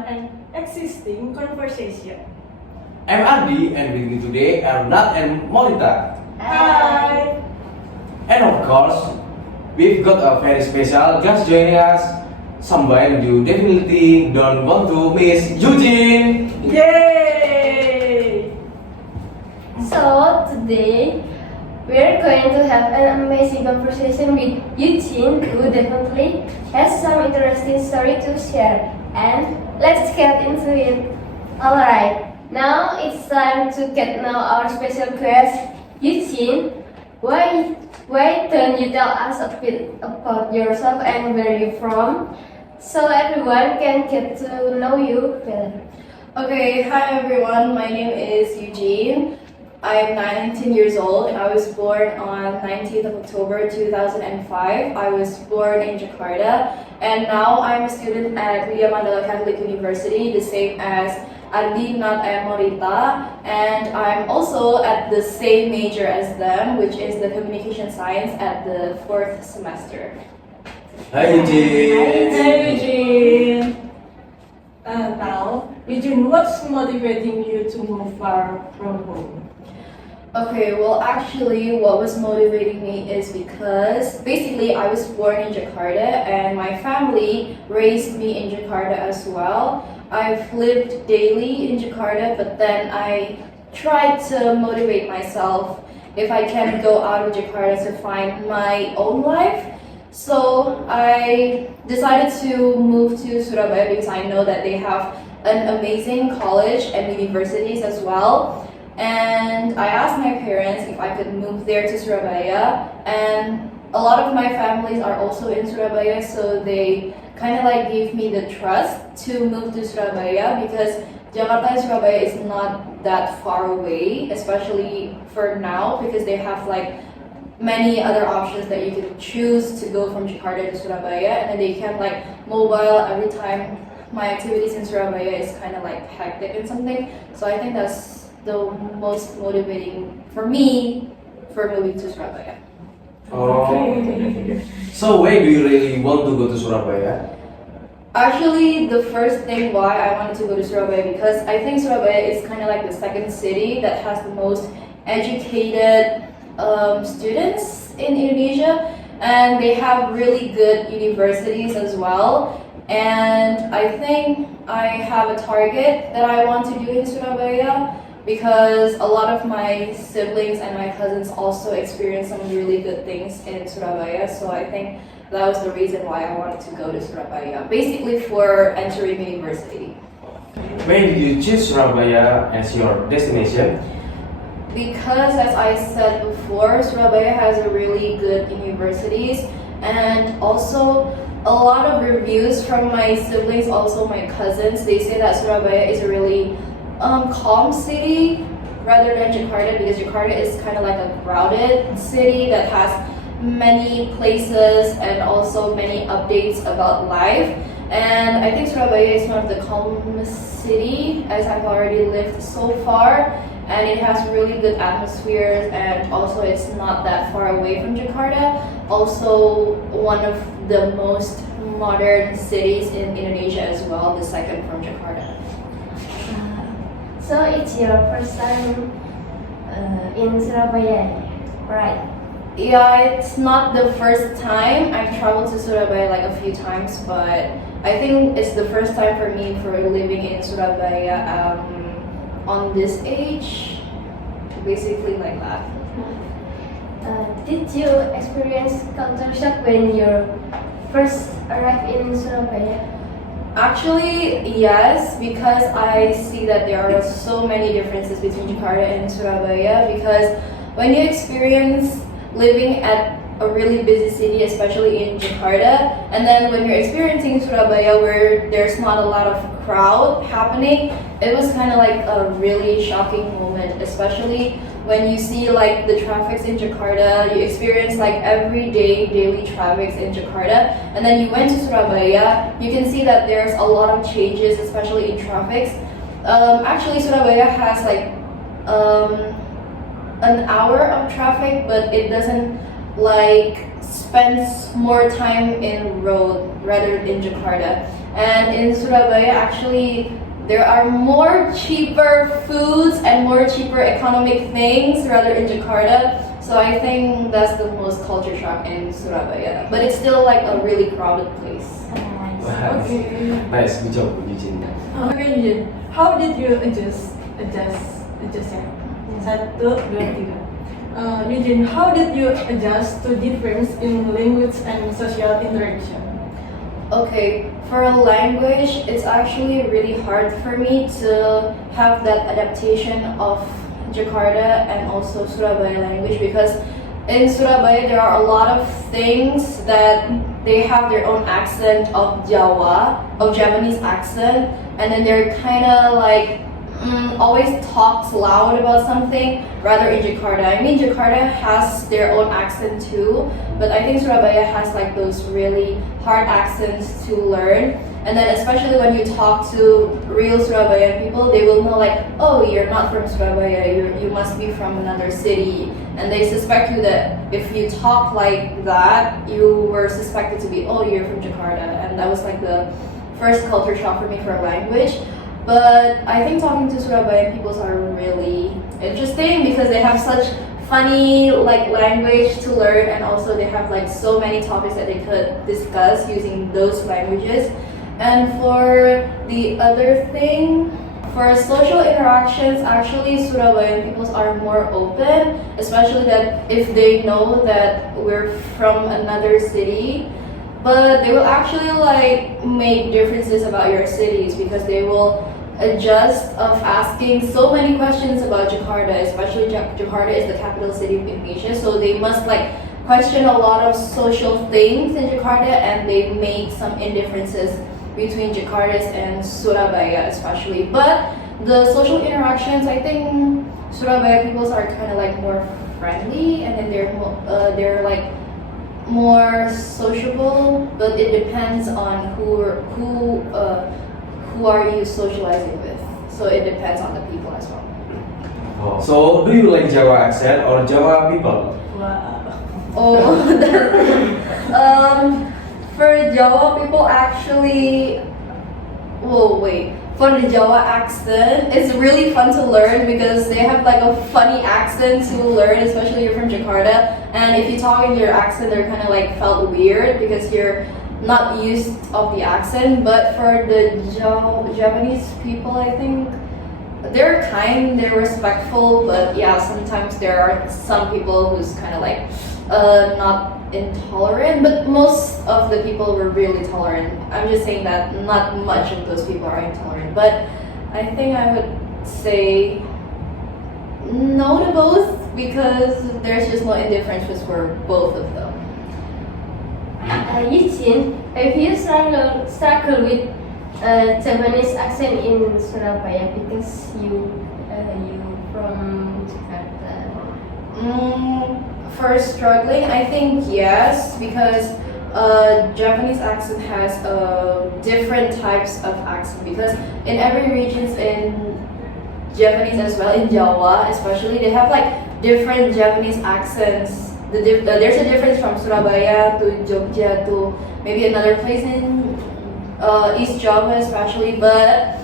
fun and existing conversation. I'm Ardi, and with me today are Nat and Amoryta. Hi! And of course, we've got a very special guest joining us, someone you definitely don't want to miss, Eugene! Yay! So today we're going to have an amazing conversation with Eugene, who definitely has some interesting story to share. And let's get into it. Alright, now it's time to get know our special guest, Eugene. Why don't you tell us a bit about yourself and where you're from, so everyone can get to know you better. Okay, hi everyone. My name is Eugene. I'm 19 years old and I was born on 19th of October 2005. I was born in Jakarta and now I'm a student at Lydiana Catholic University, the same as Ardi, Nat, and Amoryta, and I'm also at the same major as them, which is the communication science at the 4th semester. Hi Eugene! Hey Eugene! Now, Eugene, what's motivating you to move far from home? Okay, well actually what was motivating me is because basically I was born in Jakarta and my family raised me in Jakarta as well. I've lived daily in Jakarta, but then I tried to motivate myself if I can go out of Jakarta to find my own life. So I decided to move to Surabaya because I know that they have an amazing college and universities as well. And I asked my parents if I could move there to Surabaya, and a lot of my families are also in Surabaya, so they kind of like gave me the trust to move to Surabaya because Jakarta and Surabaya is not that far away, especially for now because they have like many other options that you can choose to go from Jakarta to Surabaya, and then they can like mobile every time. My activities in Surabaya is kind of like hectic and something, so I think that's the most motivating for me for moving to Surabaya. Oh, so why do you really want to go to Surabaya? Actually, the first thing why I wanted to go to Surabaya because I think Surabaya is kind of like the second city that has the most educated students in Indonesia, and they have really good universities as well. And I think I have a target that I want to do in Surabaya because a lot of my siblings and my cousins also experienced some really good things in Surabaya. So I think that was the reason why I wanted to go to Surabaya, basically for entering university. Why did you choose Surabaya as your destination? Because as I said before, Surabaya has a really good universities, and also a lot of reviews from my siblings, also my cousins, they say that Surabaya is a really calm city rather than Jakarta, because Jakarta is kind of like a crowded city that has many places and also many updates about life. And I think Surabaya is one of the calmest city as I've already lived so far, and it has really good atmospheres, and also it's not that far away from Jakarta. Also one of the most modern cities in Indonesia as well, the second from Jakarta. So it's your first time in Surabaya, right? Yeah, it's not the first time. I've traveled to Surabaya like a few times, but I think it's the first time for me for living in Surabaya on this age, basically like that. Did you experience culture shock when you first arrived in Surabaya? Actually, yes, because I see that there are so many differences between Jakarta and Surabaya, because when you experience living at a really busy city, especially in Jakarta, and then when you're experiencing Surabaya where there's not a lot of crowd happening, it was kind of like a really shocking moment, especially when you see like the traffics in Jakarta. You experience like everyday daily traffics in Jakarta, and then you went to Surabaya, you can see that there's a lot of changes, especially in traffics. Actually Surabaya has like an hour of traffic, but it doesn't like spends more time in road rather than Jakarta. And in Surabaya, actually, there are more cheaper foods and more cheaper economic things rather in Jakarta. So I think that's the most culture shock in Surabaya. But it's still like a really crowded place. Okay. Nice, good job, Eugene. Okay, Eugene. How did you adjust ya? Satu, dua, tiga. Eugene, how did you adjust to difference in language and social interaction? Okay, for a language, it's actually really hard for me to have that adaptation of Jakarta and also Surabaya language because in Surabaya there are a lot of things that they have their own accent of Javanese accent, and then they're kind of like always talks loud about something rather in Jakarta. I mean, Jakarta has their own accent too, but I think Surabaya has like those really hard accents to learn. And then especially when you talk to real Surabayan people, they will know like, oh, you're not from Surabaya, you must be from another city. And they suspect you that if you talk like that, you were suspected to be, oh, you're from Jakarta. And that was like the first culture shock for me for a language. But I think talking to Surabayan people are really interesting because they have such funny like language to learn, and also they have like so many topics that they could discuss using those languages. And for the other thing, for social interactions, actually Surabayan people are more open, especially that if they know that we're from another city. But they will actually like make differences about your cities because they will adjust of asking so many questions about Jakarta, especially Jakarta is the capital city of Indonesia, so they must like question a lot of social things in Jakarta, and they make some indifferences between Jakarta and Surabaya especially. But the social interactions, I think Surabaya people are kind of like more friendly, and then they're like more sociable, but it depends on who are you socializing with. So it depends on the people as well. So, do you like Java accent or Java people? Wow. Oh, for Java people actually, whoa, wait. For the Java accent, it's really fun to learn because they have like a funny accent to learn, especially you're from Jakarta. And if you talk in your accent, they're kind of like felt weird because you're not used of the accent. But for the Japanese people, I think they're kind, they're respectful, but yeah, sometimes there are some people who's kind of like not intolerant, but most of the people were really tolerant. I'm just saying that not much of those people are intolerant, but I think I would say no to both because there's just no indifference for both of them. Eugene, have you struggled with Japanese accent in Surabaya because you from Jakarta? For struggling, I think yes, because Japanese accent has different types of accent because in every regions in Japanese as well, in Jawa especially, they have like different Japanese accents. There's a difference from Surabaya to Jogja to maybe another place in East Java especially, but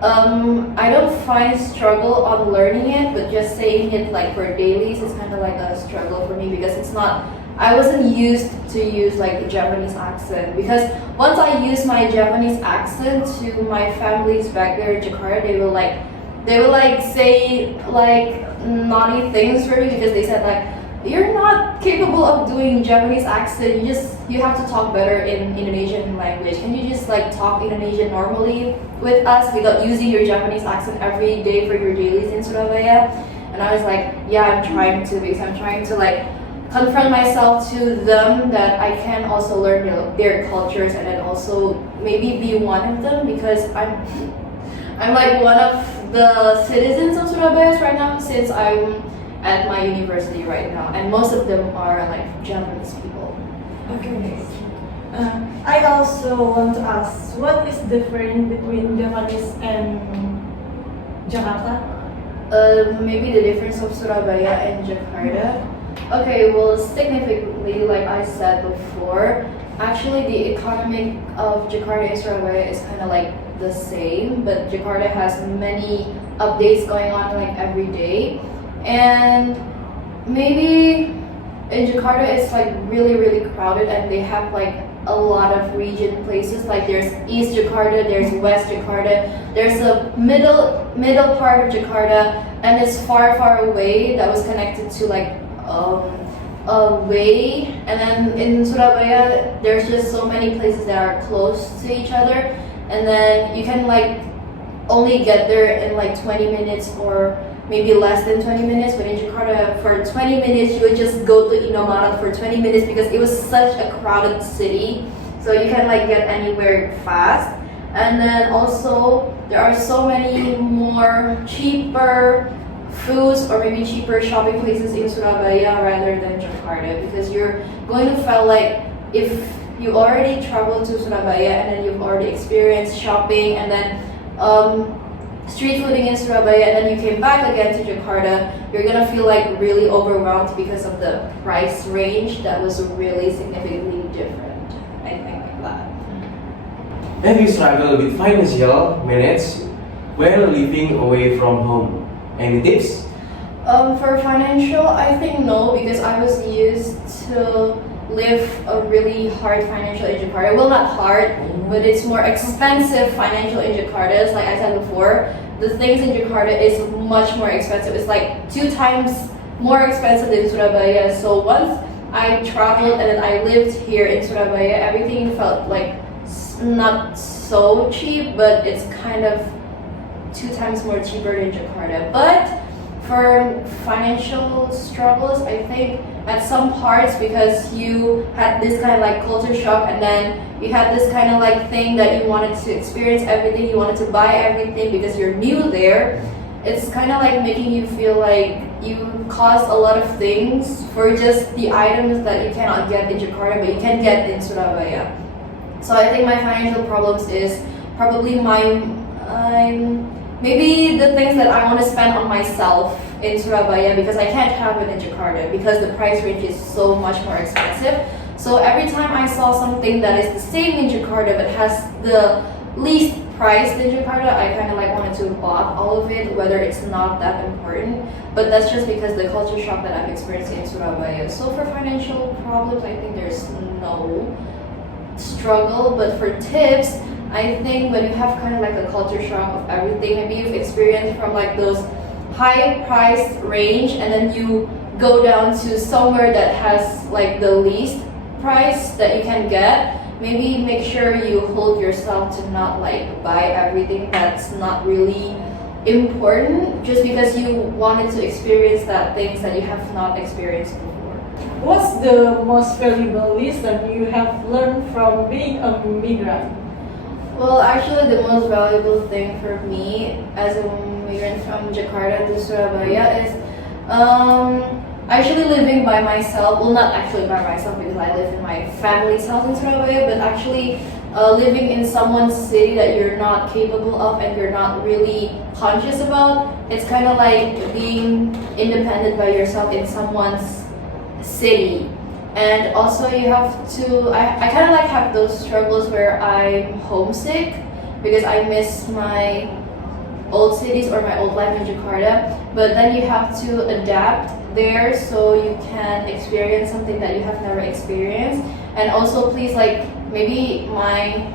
I don't find struggle on learning it, but just saying it like for dailies is kind of like a struggle for me because it's not, I wasn't used to use like the Japanese accent, because once I use my Japanese accent to my families back there in Jakarta, they will like say like naughty things for me because they said like, you're not capable of doing Japanese accent. You have to talk better in Indonesian language. Can you just like talk Indonesian normally with us without using your Japanese accent every day for your dailies in Surabaya? And I was like, yeah, I'm trying to, because I'm trying to like confront myself to them that I can also learn their cultures and then also maybe be one of them, because I'm like one of the citizens of Surabaya right now since I'm at my university right now, and most of them are like Japanese people. Okay. I also want to ask, what is different between Japanese and Jakarta? Maybe the difference of Surabaya and Jakarta. Okay, well, significantly, like I said before, Actually, the economic of Jakarta and Surabaya is kind of like the same, but Jakarta has many updates going on like every day. And maybe in Jakarta it's like really crowded, and they have like a lot of region places. Like there's East Jakarta, there's West Jakarta, there's a middle part of Jakarta, and it's far away that was connected to like a way. And then in Surabaya there's just so many places that are close to each other, and then you can like only get there in like 20 minutes or maybe less than 20 minutes. But in Jakarta, for 20 minutes you would just go to Indomaret for 20 minutes because it was such a crowded city, so you can like get anywhere fast. And then also there are so many more cheaper foods or maybe cheaper shopping places in Surabaya rather than Jakarta, because you're going to feel like if you already traveled to Surabaya and then you've already experienced shopping and then street fooding in Surabaya, and then you came back again to Jakarta, you're gonna feel like really overwhelmed because of the price range that was really significantly different. I think like that. Have you struggled with financial manage while living away from home? Any tips? For financial, I think no, because I was used to live a really hard financial in Jakarta. Well, not hard, but it's more expensive financial in Jakarta. It's like I said before, the things in Jakarta is much more expensive. It's like 2 times more expensive than Surabaya. So once I traveled and then I lived here in Surabaya, everything felt like not so cheap, but it's kind of 2 times more cheaper than Jakarta. But for financial struggles, I think at some parts, because you had this kind of like culture shock, and then you had this kind of like thing that you wanted to experience everything, you wanted to buy everything because you're new there, it's kind of like making you feel like you cost a lot of things for just the items that you cannot get in Jakarta but you can get in Surabaya. So I think my financial problems is probably maybe the things that I want to spend on myself in Surabaya, because I can't have it in Jakarta because the price range is so much more expensive. So every time I saw something that is the same in Jakarta but has the least price in Jakarta, I kind of like wanted to buy all of it, whether it's not that important. But that's just because the culture shock that I've experienced in Surabaya. So for financial problems, I think there's no struggle. But for tips, I think when you have kind of like a culture shock of everything, maybe you've experienced from like those high price range and then you go down to somewhere that has like the least price that you can get, maybe make sure you hold yourself to not like buy everything that's not really important just because you wanted to experience that things that you have not experienced before. What's the most valuable lesson you have learned from being a migrant? Well, actually, the most valuable thing for me as a migrant from Jakarta to Surabaya is actually living by myself. Well, not actually by myself because I live in my family's house in Surabaya, but actually living in someone's city that you're not capable of and you're not really conscious about. It's kind of like being independent by yourself in someone's city. And also you have to, I kind of like have those struggles where I'm homesick because I miss my old cities or my old life in Jakarta, but then you have to adapt there so you can experience something that you have never experienced. And also please, like, maybe my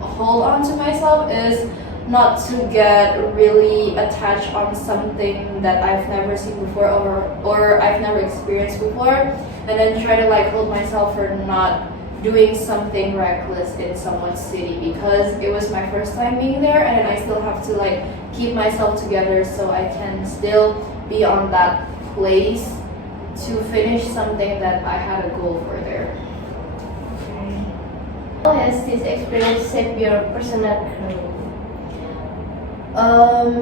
hold on to myself is not to get really attached on something that I've never seen before or I've never experienced before, and then try to like hold myself for not doing something reckless in someone's city because it was my first time being there, and then I still have to like keep myself together so I can still be on that place to finish something that I had a goal for there. How has this experience shaped your personal growth?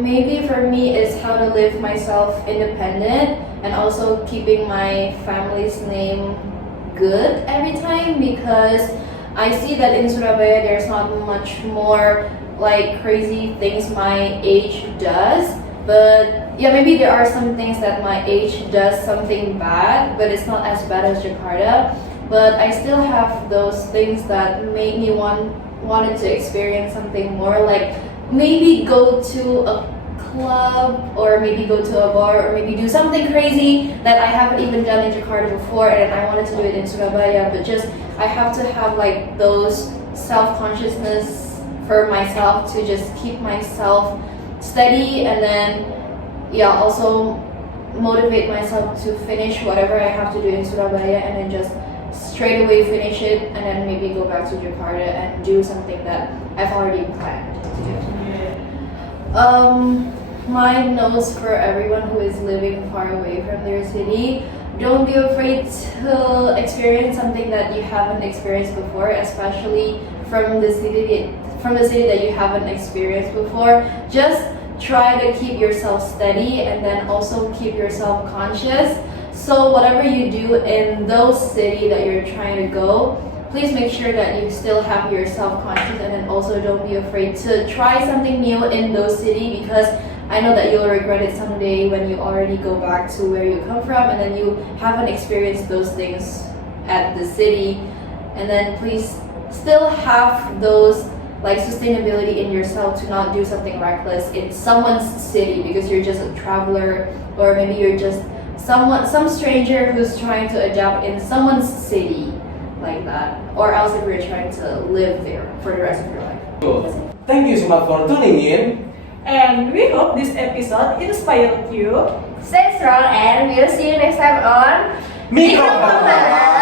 Maybe for me is how to live myself independent and also keeping my family's name good every time, because I see that in Surabaya there's not much more like crazy things my age does, but yeah, maybe there are some things that my age does something bad, but it's not as bad as Jakarta. but I still have those things that made me wanted to experience something more, like maybe go to a club or maybe go to a bar or maybe do something crazy that I haven't even done in Jakarta before, and I wanted to do it in Surabaya, but just I have to have like those self-consciousness for myself to just keep myself steady, and then also motivate myself to finish whatever I have to do in Surabaya, and then just straight away finish it, and then maybe go back to Jakarta and do something that I've already planned to do. My notes for everyone who is living far away from their city: don't be afraid to experience something that you haven't experienced before, especially from the city that you haven't experienced before. Just try to keep yourself steady, and then also keep yourself conscious. So whatever you do in those city that you're trying to go, please make sure that you still have your self-conscious, and then also don't be afraid to try something new in those city, because I know that you'll regret it someday when you already go back to where you come from and then you haven't experienced those things at the city. And then please still have those like sustainability in yourself to not do something reckless in someone's city because you're just a traveler, or maybe you're just some stranger who's trying to adapt in someone's city like that, or else if you're trying to live there for the rest of your life. Cool. Thank you so much for tuning in. And we hope this episode inspired you. Stay strong, and we'll see you next time on Migrant.